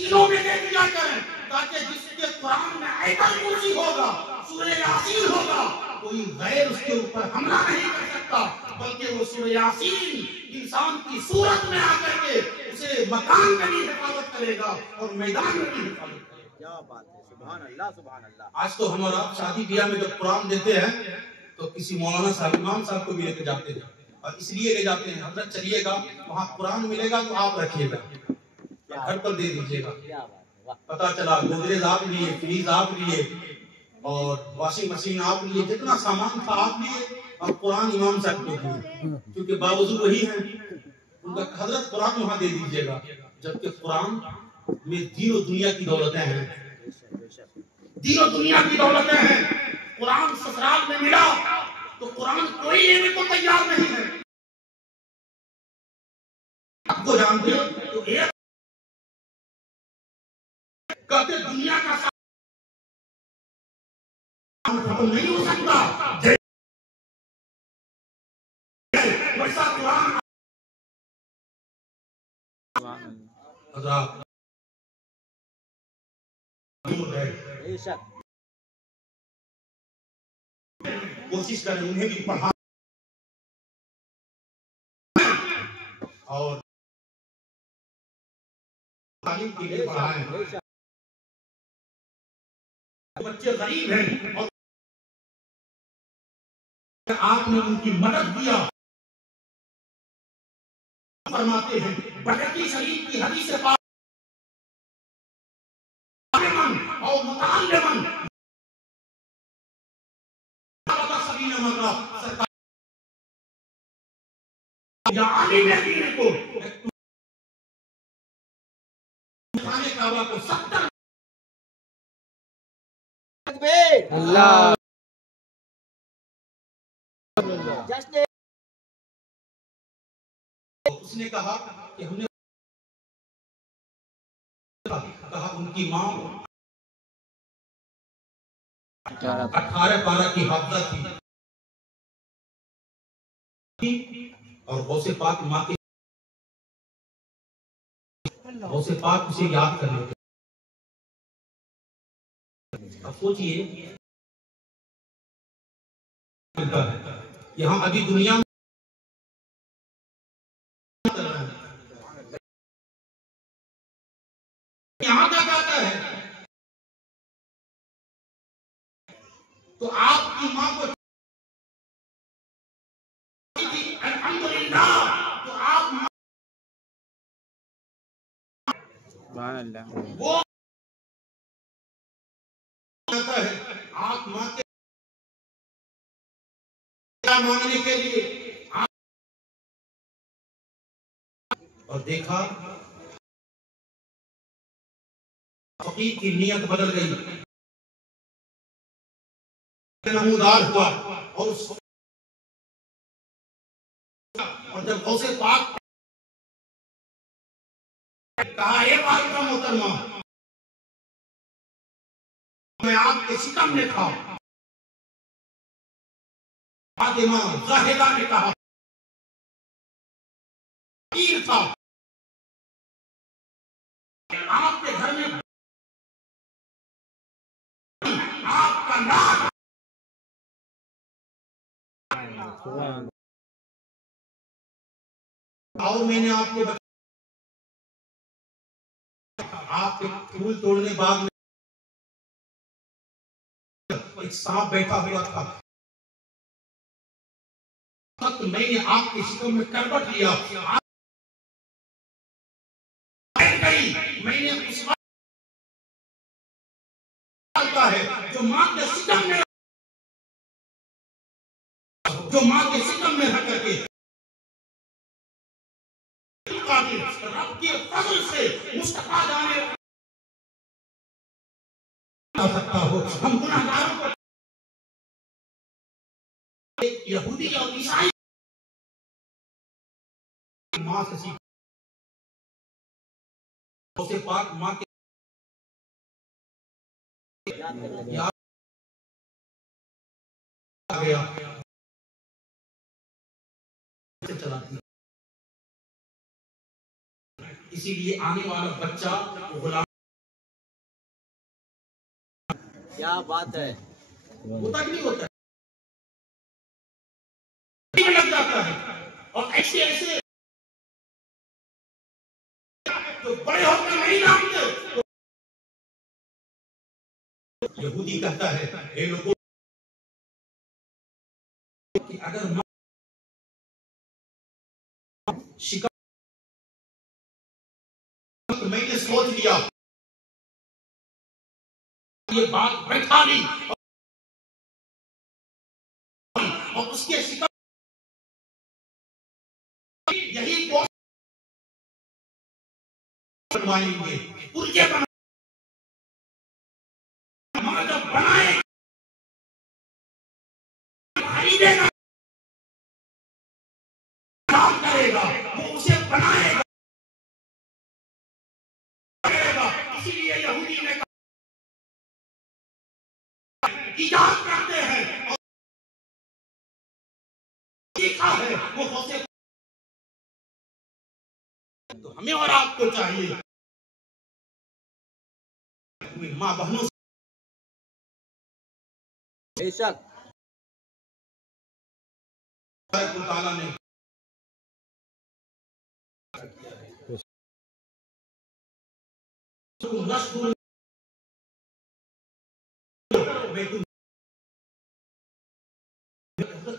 सीनों में ले दिया करें, ताकि जिसके कुरान में आयतल कुर्सी होगा, सूरह यासीन होगा, कोई गैर उसके ऊपर हमला नहीं कर सकता, बल्कि वो सूरह यासीन इंसान की सूरत में आकर के उसे मकान में भी हिफाजत करेगा और मैदान में भी हिफाजत करेगा। क्या बात है, सुभान अल्लाह, सुभान अल्लाह। आज तो हम और आप शादी ब्याह में जब कुरान देते हैं तो किसी मौलाना साहब, इमाम साहब को भी लेके जाते हैं, और इसलिए ले जाते हैं, हजरत चलिएगा वहाँ कुरान मिलेगा तो आप रखिएगा, घर पर दे दीजिएगा। पता चला गोदरेज आप लिए, फ्रीज आप लिए और वॉशिंग मशीन आप लिए, जितना सामान था आप लिए, और कुरान इमाम साहब को दिए, क्योंकि बावजूद वही है उनका, हजरत कुरान वहाँ दे दीजिएगा। जबकि कुरान में दीन दुनिया की दौलतें हैं, दीन दुनिया की दौलतें हैं। कुरान ससुराल में मिला तो कुरान कोई लेने को तैयार नहीं है। आपको जानते हो तो एक कहते दुनिया का खत्म नहीं हो सकता, वैसा कुरान कोशिश करें उन्हें भी पढ़ा और तालीम के लिए पढ़ाएं। बच्चे गरीब हैं और आपने उनकी मदद किया, फरमाते हैं बहकी शरीफ की हदीस से पाक और मुताल्लिमन सबीना मगरा सरकार या आलिम दीन को खाने काबा को 70 अल्लाह उसने कहा कि हमने कहा उनकी माँ 18 पारा की हाफिजा थी और गौसे पाक माँ के गौसे पाक उसे याद कर लेते। अब सोचिए यहाँ अभी दुनिया में यहाँ तक आता है तो आपकी माँ को अल्हम्दुलिल्लाह, तो आप वो आता है आप माँ के मांगने के लिए और देखा फकीर की नीयत बदल गई, नमूदार हुआ और जब गौसे पाक कहा ये बात का मोहतरमा मैं आपके शिकम में था, फातिमा ज़ाहिदा ने कहा फकीर था आपके घर में आपका नाम और मैंने आपके फूल तोड़ने बाग में एक सांप बैठा हुआ था, तो मैंने आपके शिकम में करवट लिया, मैंने उस है जो माँ के शिकम में रह करके रब के फजल से मुस्तफा जाने सकता हो। हम गुनाहगारों को यहूदी और ईसाई माँ से सीख उसे पाक माँ के याद आ गया चलाती, इसीलिए आने वाला बच्चा गुलाम क्या बात है। होता कि नहीं होता लग जाता है। और ऐसे ऐसे तो बड़े होकर नहीं जानते। यहूदी कहता है हे लोगों कि अगर शिकार तो मैंने सोच लिया ये बात बैठा ली और उसके शिकार यही बनवाएंगे पुर्जे जब बनाए भाई देगा काम करेगा वो उसे बनाएगा। इसीलिए यहूदी ने इजाद करते हैं और सीखा है वो होते। तो हमें और आपको चाहिए माँ बहनों बेशक ताला ने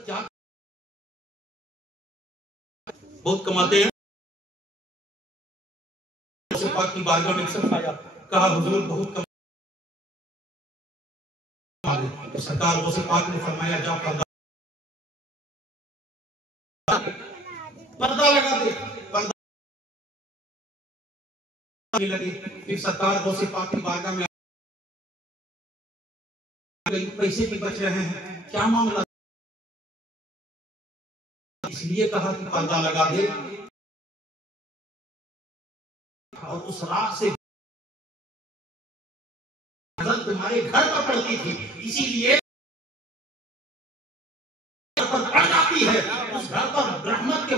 क्या बहुत कमाते हैं की बारगाह में आया कहा हुजूर बहुत कम सरकार गौसे पाक ने फरमाया जा पर्दा लगा दे। पर्दा लगे फिर सरकार गौसे पाक की बारगाह में पैसे भी बच रहे हैं क्या मामला। इसलिए कहा कि पर्दा लगा दे और उस रात से नजर तुम्हारे घर पर पड़ती थी इसीलिए पर पड़ जाती है उस घर पर रहमत के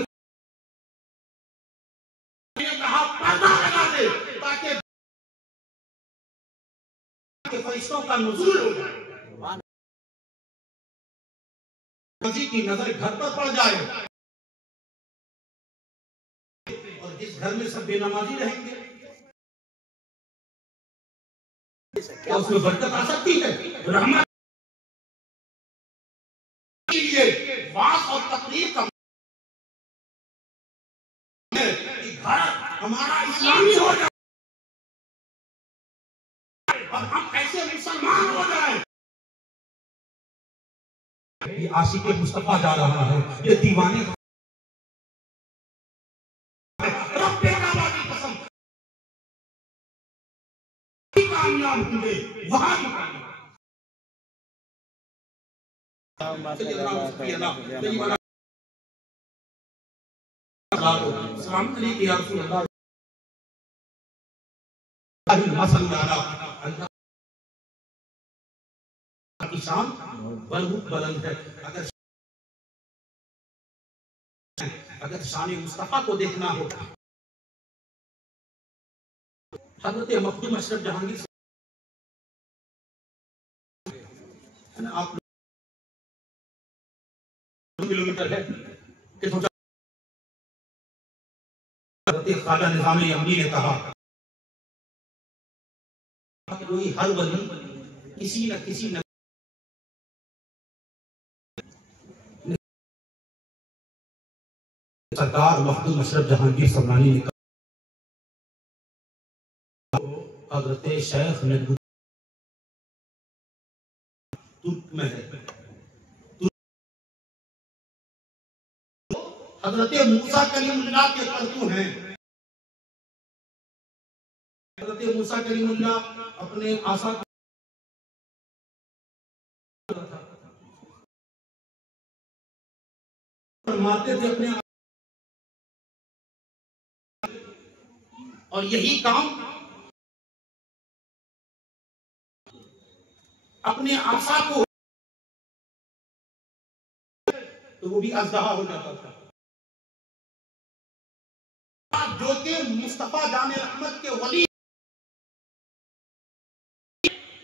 कहा पर्दा लगा दे ताकि फरिश्तों का नुज़ूल हो जाए नबी की नजर घर पर पड़ जाए और जिस घर में सब बेनमाजी रहेंगे क्या उसमें बरकत आ सकती है। रहमत के लिए वास और तकरीर का कि घर हमारा इस्लामी हो जाए और हम ऐसे मुसलमान हो जाए। ये आशिक़े मुस्तफा जा रहा है ये दीवाने रब्बे काबा की कसम कामयाब होंगे वहां सलाम अलैहि या रसूल अल्लाह की शान बहुत बुलंद है। अगर शान मुस्तफा को देखना हो हज़रत मखदूम अशरफ जहांगीर आप किलोमीटर है कि सोचा ख्वाजा निज़ाम अमली ने कहा कोई हर वली किसी न किसी न सरकार मखदूम अशरफ जहांगीर समरानी ने कहा हज़रत शेख नदवी तुर्क में है हज़रत मूसा कलीमुल्लाह के परतू हैं। हज़रत मूसा कलीमुल्लाह अपने आसा मारते थे अपने और यही काम अपने आशा को तो वो भी अज़दहा हो जाता था जो कि मुस्तफा जाने रहमत के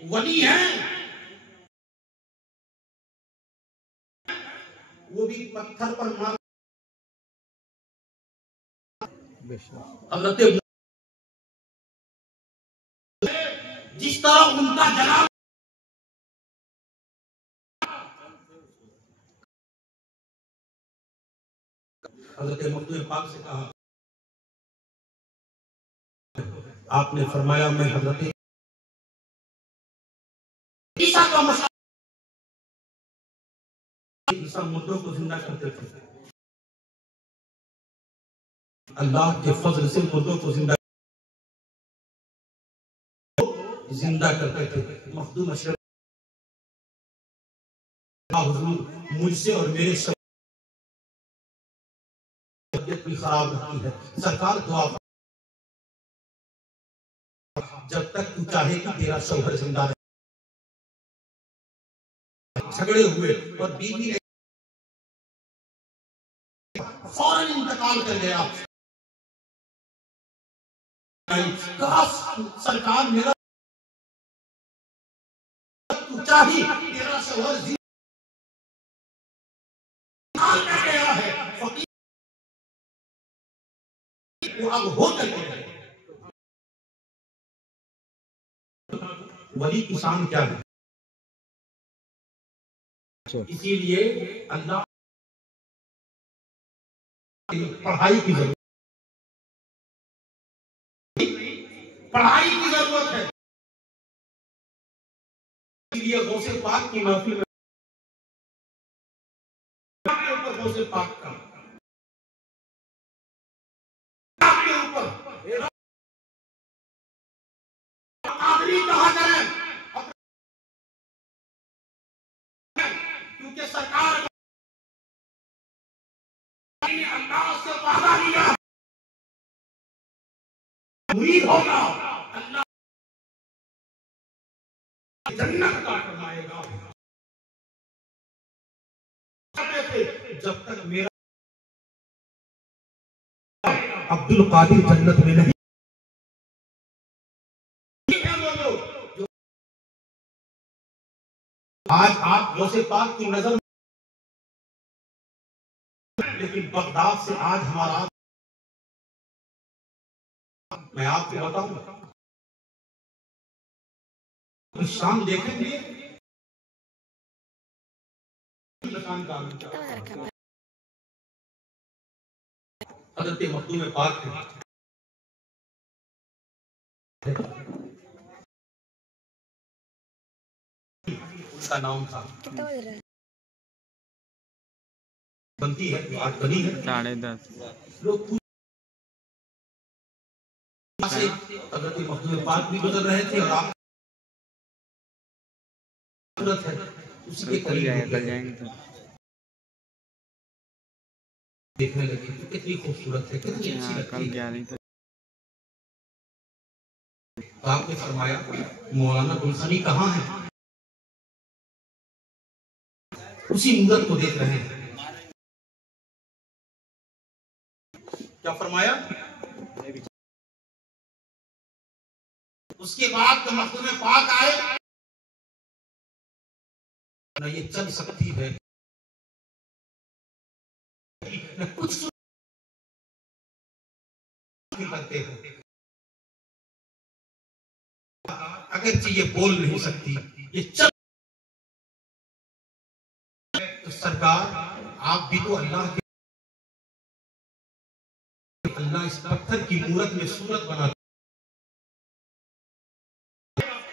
वली हैं भी पत्थर पर मार हजरत जिस तरह उनका जनाब हजरत मखदूम पाक से कहा, आपने फरमाया मैं हजरत ईसा का मसला, ईसा मुर्दों को जिंदा करते थे, अल्लाह के फजल से मुर्दों को जिंदा करते थे। मखदूम अशरफ हुजूर मुझसे और मेरे सब खराब नहीं है, सरकार दुआ जब तक तू चाहे कि तेरा शौहर जिंदा रहे। झगड़े हुए और बीवी ने फौरन इंतकाल कर गया। कहा सरकार मेरा तू चाहे तेरा शौहर जिंदा कर गया है, फकीर वो अब हो कर वली किसान क्या है। इसीलिए अल्लाह पढ़ाई की जरूरत है। इसलिए गौसे पाक की महफिल में गौसे पाक का आपके ऊपर आखिरी कहा करें, क्योंकि सरकार ने अल्लाह से वादा लिया उम्मीद होगा अल्लाह जन्नत का फरमाएगा। जब तक मेरा अब्दुल कादिर जन्नत में नहीं, आज आप गौसे पाक की नजर, लेकिन बगदाद से आज हमारा, मैं आपको बताऊं शाम देखेंगे हजरत मखदूम पाक उसका नाम था, बनती है आज बनी है 10:30 लोग से हजरत मखदूम पाक भी गुजर रहे थे और आप है उसी के कल जाएंगे देखने लगे तो कितनी खूबसूरत है, कितनी अच्छी लगती है। आपने फरमाया मौलाना गुलशनी कहाँ है, उसी मूरत को देख रहे हैं। क्या फरमाया, उसके बाद तो मखदूम पाक आए न ये चल सकती है न कुछ करते हो, अगरचे ये बोल नहीं सकती, ये चल तो सरकार आप भी तो अल्लाह के, अल्लाह इस पत्थर की मूरत में सूरत बना।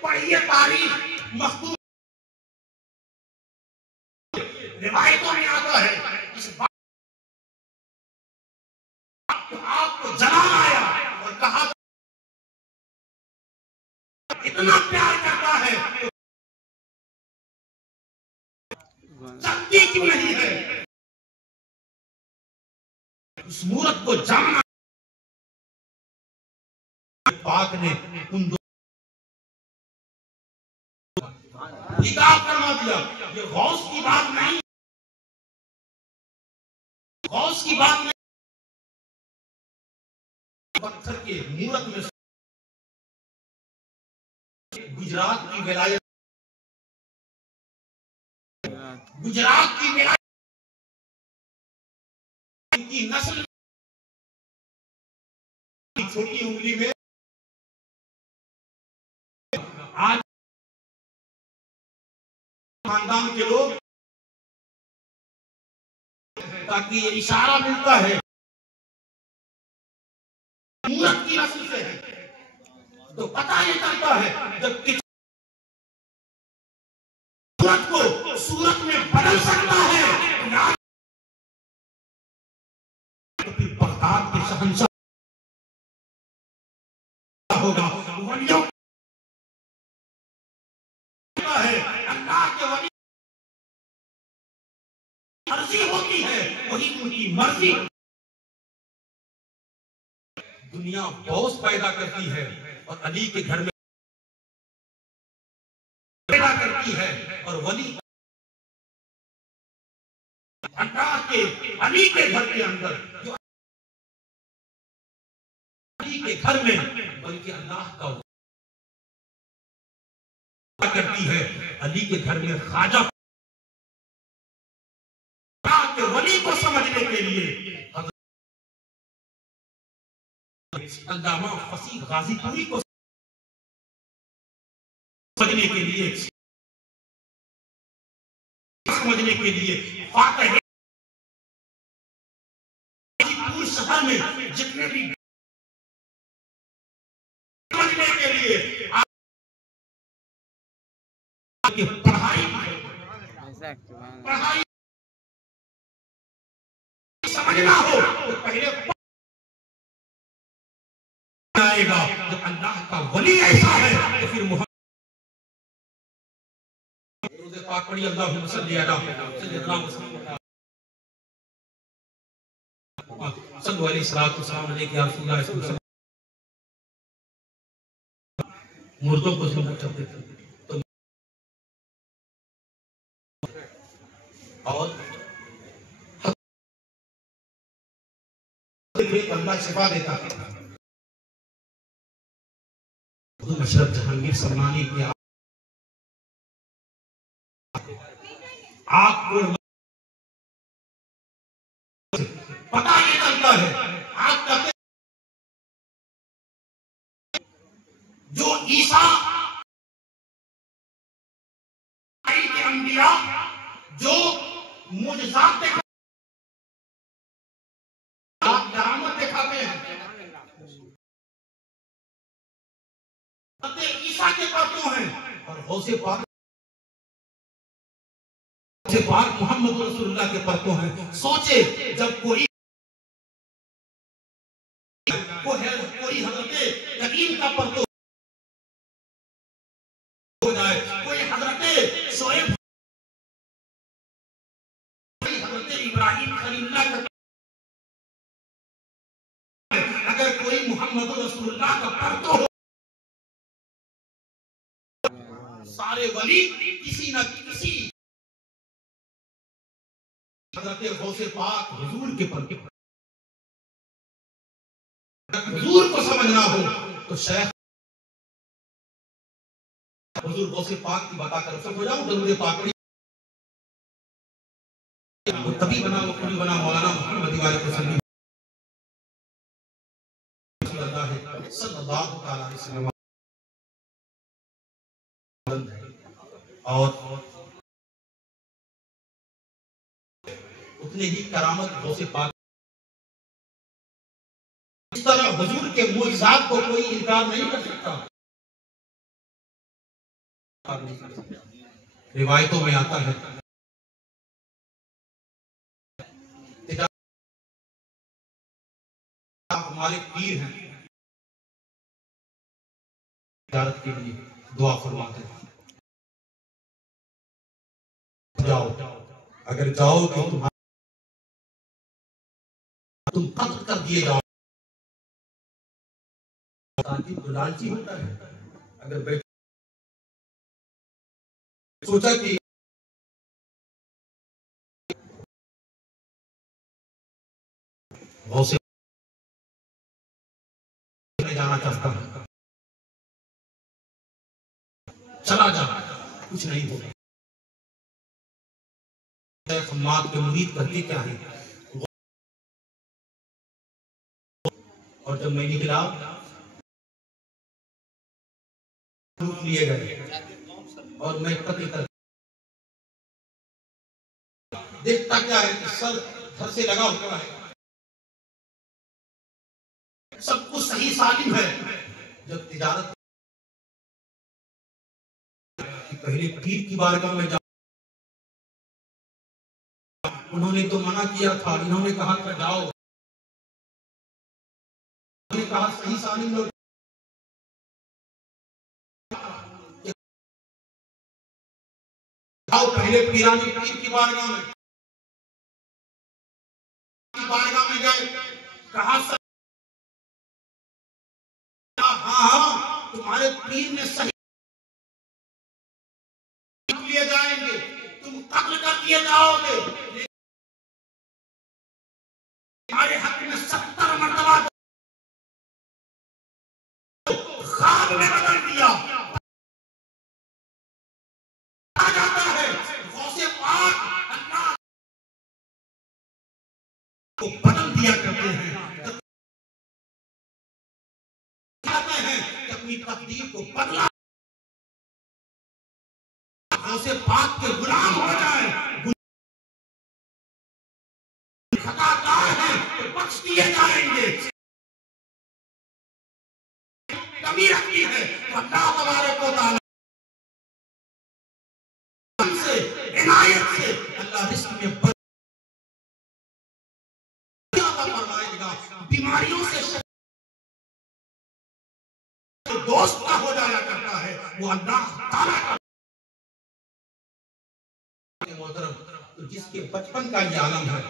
पढ़िए तारीख, मखदूम रिवायतों में आता है इस बात आपको जलाल आया और कहा इतना प्यार करता है चलती क्यों नहीं है, उस मूरत को जानना। पाक ने उन दो निकाह करवा दिया। ये गौस की बात नहीं, गौस की बात नहीं, पत्थर के मूरत में गुजरात की विलायत, गुजरात की विलायत इनकी नस्ल छोटी उंगली में आज खानदान के लोग, ताकि ये इशारा मिलता है मूरत की नस्ल से है, तो पता ये चलता है जब किसी सूरत को सूरत में बदल सकता है तो फिर बगदाद के शहंशाह होगा। वलियों है अल्लाह के वली मर्जी होती है, वही उनकी मर्जी। दुनिया बॉस पैदा करती है और अली के घर में पैदा करती है, और वली अल्लाह के अली के घर के अंदर, जो अली के घर में बल्कि अल्लाह का करती है, अली के घर में ख्वाजा के वली को समझने के लिए अल्लामा फसीह गाजीपुरी को समझने के लिए गाजीपुर शहर में जितने भी समझने के लिए पढ़ाई समझना हो तो पहले आएगा। जब अल्लाह का वली ऐसा है तो फिर मोहम्मद पाक पढ़ी अल्लाहुम्मा सल्ली अला सय्यिदना सल्लल्लाहु अलैहि वसल्लम या रसूलुल्लाह। मुर्दों को सुनना चाहते थे तो और अल्लाह शिफा देता था। अशरफ जहांगीर सम्मानी की आपको पता ये चलता है, आप कहते जो ईसा के अंबिया जो मुजज़ात दिखाते हैं, ईसा के पात्रों हैं और गौसे पाक मोहम्मद रसूलुल्लाह के परतों हैं। सोचे जब कोई हजरत करीम का परतो हो जाए, कोई हजरत शोएब, हजरत इब्राहिम खलीलुल्लाह का, अगर कोई मोहम्मद रसूलुल्लाह का परतो हो, सारे वली किसी न किसी हज़रत गौसे पाक हुजूर के पर हुजूर को समझना हो तो शेख हुजूर गौसे पाक की बता कर सब हो जाओ दरूद पाक वो तभी बना, वो कभी बना मौलाना मोहम्मद वाले को सल्लल्लाहु अलैहि वसल्लम। और उतने ही करामत गौसे पाक, इस तरह हुजूर के मुअज्जिज़ात को कोई इनकार नहीं कर सकता। रिवायतों में आता है हमारे पीर हैं, तिजारत के लिए दुआ फरमाते हैं, जाओ अगर जाओ तो तुम कत्ल कर दिए जाओ। लालची होता है, अगर बैठ सोचा कि गौसे जाना चाहता है, चला जा, कुछ नहीं होगा। के मुरीद करते क्या है, और जब मैं निकला लिए गए और मैं कत्ल कर देखता क्या है कि सर घर से लगा हुआ है, सब कुछ सही सालिम है। जब तिजारत की पहले पीर की बारगाह में जा, उन्होंने तो मना किया था, इन्होंने कहा था जाओ, उन्होंने कहा सही सालिम लोग जाओ। पहले पीरानी पीर की बारगाह में गए, कहा सर हाँ तुम्हारे पीर ने सही लिए जाएंगे, तुम कत्ल कर दिए जाओगे, तुम्हारे हक में 70 मरतबा ख्वाब में बदल दिया। आ जाता है गौसे पाक अल्लाह को बदल दिया करते हैं, कहते हैं कि अपनी तकदीर को बदला गौसे पाक के गुलाम हो जाए, खताकार हैं तो बख्श दिए जाएंगे, कमी रखती है तो अल्लाह तबारक व तआला से इनायत से अल्लाह रिस्क में फरमाएगा। बीमारियों से दोस्त का हो जाया करता है वो अल्लाह ताला का मोहतरम। तो जिसके बचपन का ये आलम है,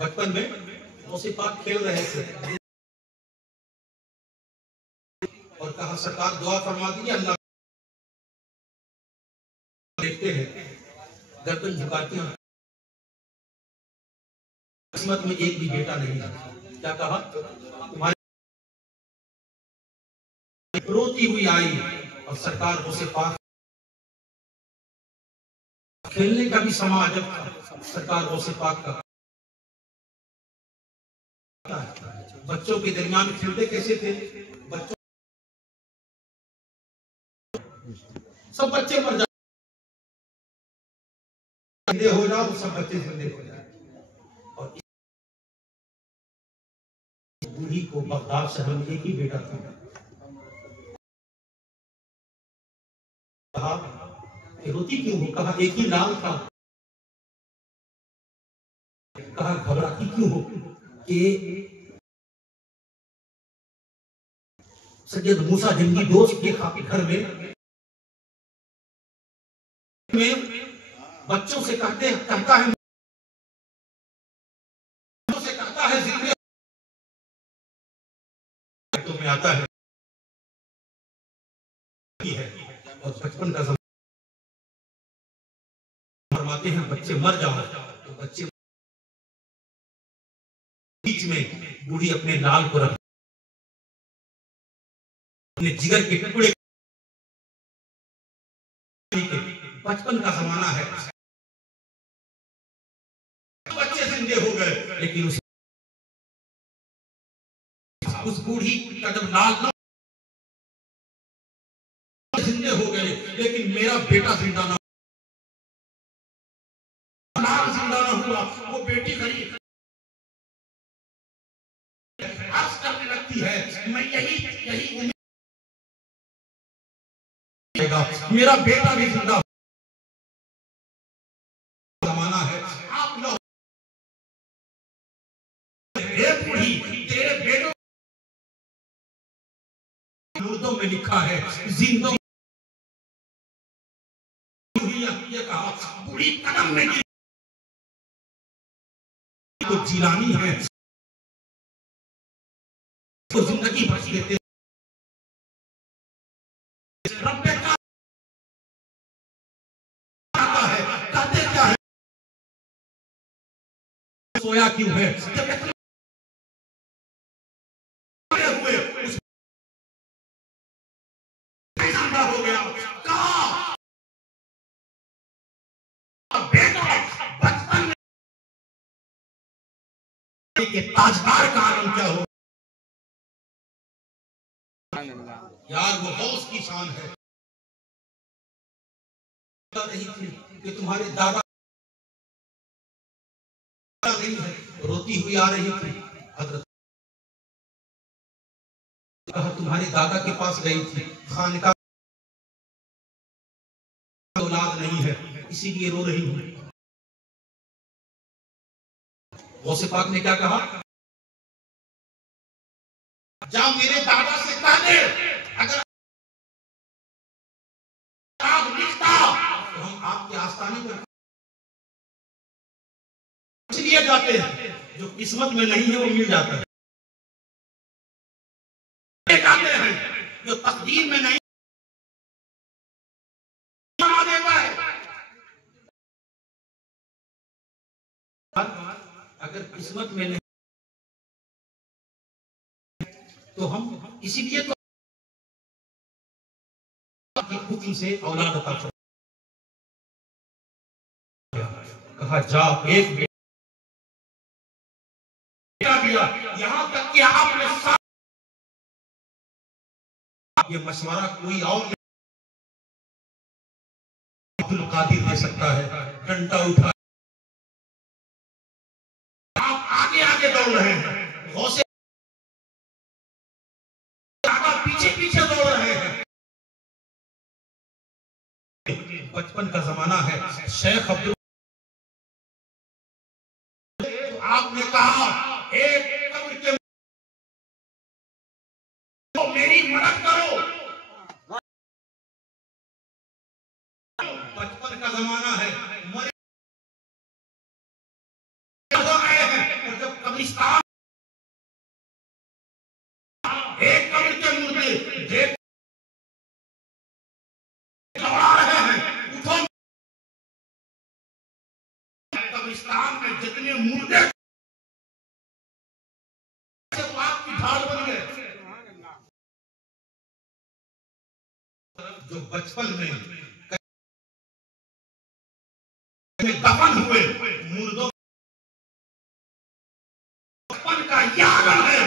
बचपन में गौसे पाक खेल रहे थे और कहा सरकार दुआ फरमा दीजिए, अल्लाह देखते हैं गर्दन झुकाती हैं, किस्मत में एक भी बेटा नहीं है। क्या कहा, तुम्हारी रोती हुई आई और सरकार गौसे पाक खेलने का भी समय जब सरकार गौसे पाक का बच्चों के दरमियान खेलते कैसे थे, बच्चों सब बच्चे मर जाते, जिंदे हो जाओ सब बच्चे जिंदे हो जाए। और बूढ़ी को बगदाद शहर में एक ही बेटा था, कहा रोती क्यों हो, कहा एक ही लाल था, कहा घबराती क्यों हो, कि सैयद मूसा जंगी दोस्त के घर में बच्चों से कहता है जिंदगी तो में आता है और बचपन का फरमाते हैं बच्चे मर जाओ तो बच्चे बीच में बूढ़ी अपने लाल को रख अपने जिगर के टुकड़े, बचपन का जमाना है, बच्चे जिंदे हो गए, लेकिन उस बूढ़ी का जब लाल जिंदे हो गए, लेकिन मेरा बेटा जिंदा ना जिंदा ना हुआ, वो बेटी खड़ी अर्ज करने लगती है मैं यही उम्मीद, मेरा बेटा भी जिंदा जमाना है। आप लोग बूढ़ी तेरे बेटों मुर्दों में लिखा है, जिंदों ये कहा बूढ़ी कदम में तो जिलानी है तो जिंदगी बच देते कहते क्या है, सोया क्यों है, हो गया, कहा बेटा के ताजदार का आलम क्या हो यार, वो गौस की शान है। रही थी कि तुम्हारे दादा नहीं है, रोती हुई आ रही थी। हजरत कहा तुम्हारे दादा के पास गई थी, खानका औलाद नहीं है इसीलिए रो रही हूं। गौसे पाक ने क्या कहा, जा मेरे दादा से कह दे अगर आप लिखता तो हम आपके आस्थाने पर इसलिए जाते हैं, जो किस्मत में नहीं है वो मिल जाता है। जाते हैं जो तकदीर में नहीं बना देता है। अगर किस्मत में नहीं तो हम इसीलिए तो हुक्म से औलाद अता कर कहा जा एक बेटा दिया, यहां तक कि आपने ये मशवरा कोई और अब्दुल कादिर दे सकता है। डंडा उठा आप आगे आगे दौड़ रहे हैं, गौसे पीछे पीछे दौड़ रहे हैं। बचपन का जमाना है। शेख अब्दुल आपने कहा एक कब्र के मेरी मदद करो। बचपन का जमाना है, मरे हो गए हैं। और जब कब्रिस्तान एक कब्र के मुर्दे देख दौड़ा रहे हैं, उठो कब्रिस्तान में जितने मुर्दे आपकी ढाल बन गए। जो बचपन में दफन हुए मुर्दों बचपन का यादन है,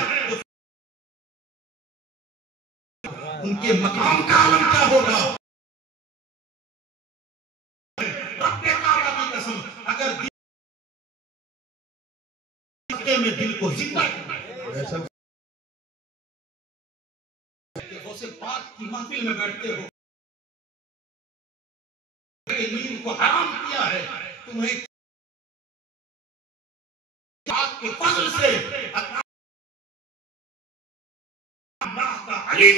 उनके मकाम का आलम क्या होगा। रब्बे काबा की कसम, अगर में दिल को जिंदा से पाक की महफिल में बैठते हो, नींद को हराम किया है, तुम्हें के फजल से अल्लाह का अली